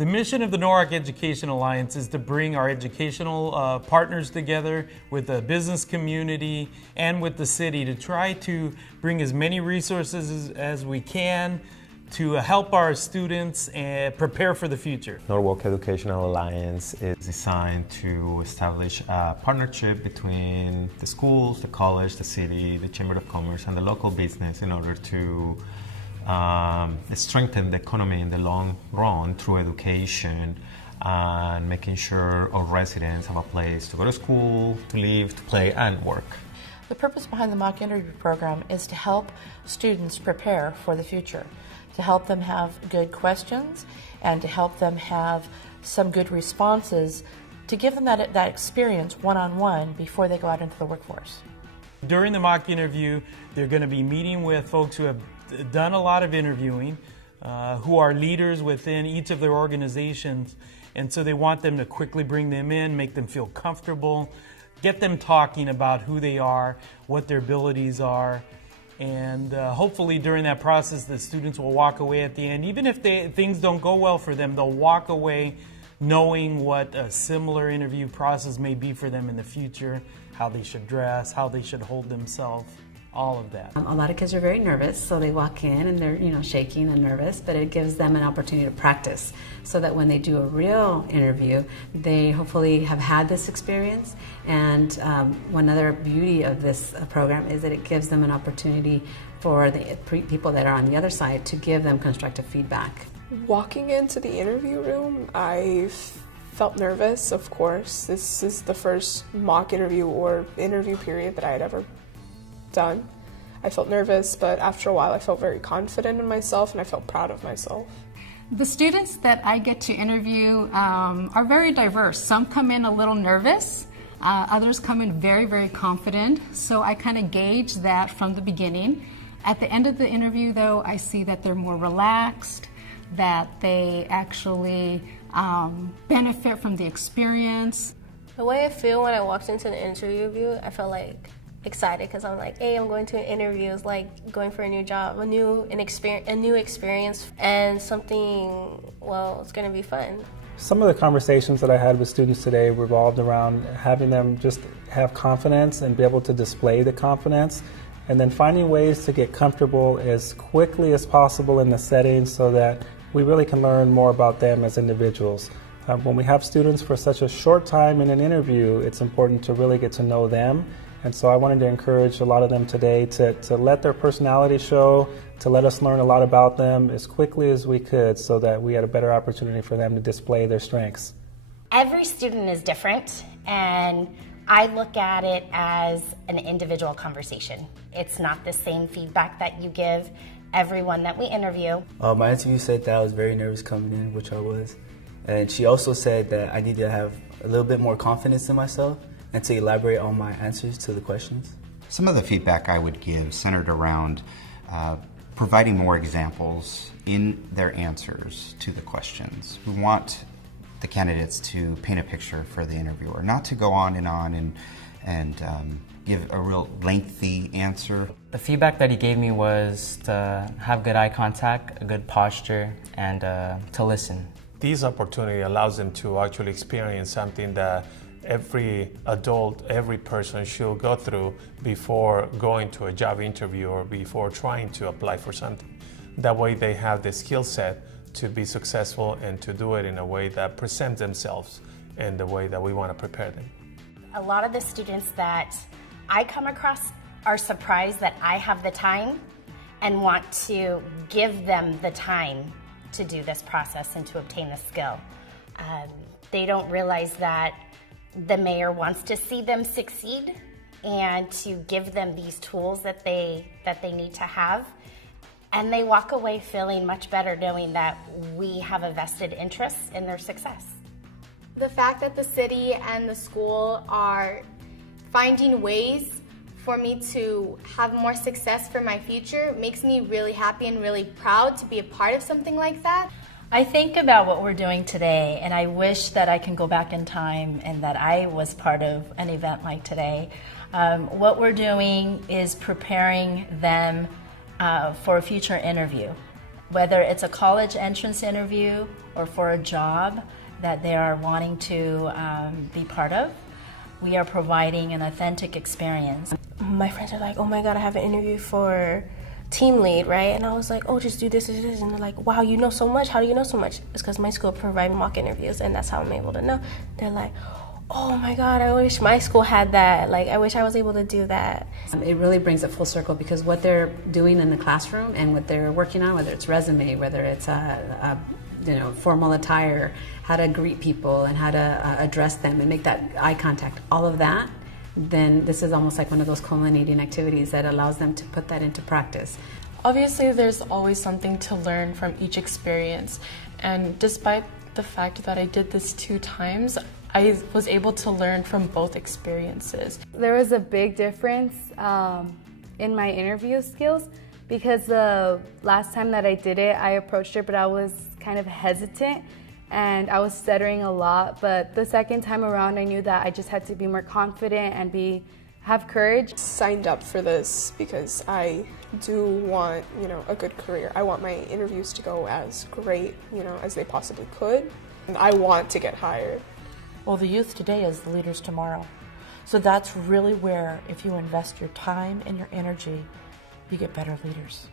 The mission of the Norwalk Education Alliance is to bring our educational partners together with the business community and with the city to try to bring as many resources as we can to help our students and prepare for the future. Norwalk Education Alliance is designed to establish a partnership between the schools, the college, the city, the Chamber of Commerce, and the local business in order to strengthen the economy in the long run through education and making sure our residents have a place to go to school, to live, to play, and work. The purpose behind the mock interview program is to help students prepare for the future, to help them have good questions and to help them have some good responses, to give them that experience one-on-one before they go out into the workforce. During the mock interview, they're going to be meeting with folks who have done a lot of interviewing, who are leaders within each of their organizations, and so they want them to quickly bring them in, make them feel comfortable, get them talking about who they are, what their abilities are, and hopefully during that process the students will walk away at the end. Even if things don't go well for them, they'll walk away knowing what a similar interview process may be for them in the future, how they should dress, how they should hold themselves, all of that. A lot of kids are very nervous, so they walk in and they're shaking and nervous, but it gives them an opportunity to practice so that when they do a real interview, they hopefully have had this experience. And one other beauty of this program is that it gives them an opportunity for the people that are on the other side to give them constructive feedback. Walking into the interview room, I felt nervous, of course. This is the first mock interview or interview period that I had ever done. I felt nervous, but after a while I felt very confident in myself and I felt proud of myself. The students that I get to interview are very diverse. Some come in a little nervous, others come in very, very confident, so I kind of gauge that from the beginning. At the end of the interview though, I see that they're more relaxed, that they actually benefit from the experience. The way I feel when I walked into the interview, I felt like excited because I'm like, hey, I'm going to an interview. It's like going for a new job, a new experience, and something, well, it's going to be fun. Some of the conversations that I had with students today revolved around having them just have confidence and be able to display the confidence, and then finding ways to get comfortable as quickly as possible in the setting so that we really can learn more about them as individuals. When we have students for such a short time in an interview, it's important to really get to know them. And so I wanted to encourage a lot of them today to let their personality show, to let us learn a lot about them as quickly as we could so that we had a better opportunity for them to display their strengths. Every student is different, and I look at it as an individual conversation. It's not the same feedback that you give everyone that we interview. My interview said that I was very nervous coming in, which I was. And she also said that I need to have a little bit more confidence in myself and to elaborate on my answers to the questions. Some of the feedback I would give centered around providing more examples in their answers to the questions. We want the candidates to paint a picture for the interviewer, not to go on and give a real lengthy answer. The feedback that he gave me was to have good eye contact, a good posture, and to listen. This opportunity allows them to actually experience something that every adult, every person should go through before going to a job interview or before trying to apply for something. That way they have the skill set to be successful and to do it in a way that presents themselves in the way that we want to prepare them. A lot of the students that I come across are surprised that I have the time and want to give them the time to do this process and to obtain the skill. They don't realize that the mayor wants to see them succeed and to give them these tools that they need to have. And they walk away feeling much better knowing that we have a vested interest in their success. The fact that the city and the school are finding ways for me to have more success for my future makes me really happy and really proud to be a part of something like that. I think about what we're doing today, and I wish that I can go back in time and that I was part of an event like today. What we're doing is preparing them for a future interview. Whether it's a college entrance interview or for a job that they are wanting to be part of, we are providing an authentic experience. My friends are like, oh my God, I have an interview for team lead, right? And I was like, oh, just do this, and they're like, wow, you know so much. How do you know so much? It's because my school provides mock interviews, and that's how I'm able to know. They're like, oh my God, I wish my school had that. Like, I wish I was able to do that. It really brings it full circle because what they're doing in the classroom and what they're working on, whether it's resume, whether it's formal attire, how to greet people and how to address them and make that eye contact, all of that, then this is almost like one of those culminating activities that allows them to put that into practice. Obviously, there's always something to learn from each experience, and despite the fact that I did this 2 times, I was able to learn from both experiences. There was a big difference in my interview skills because the last time that I did it, I approached her, but I was kind of hesitant and I was stuttering a lot. But the second time around, I knew that I just had to be more confident and have courage. Signed up for this because I do want, a good career. I want my interviews to go as great, as they possibly could. And I want to get hired. Well, the youth today is the leaders tomorrow. So that's really where, if you invest your time and your energy, you get better leaders.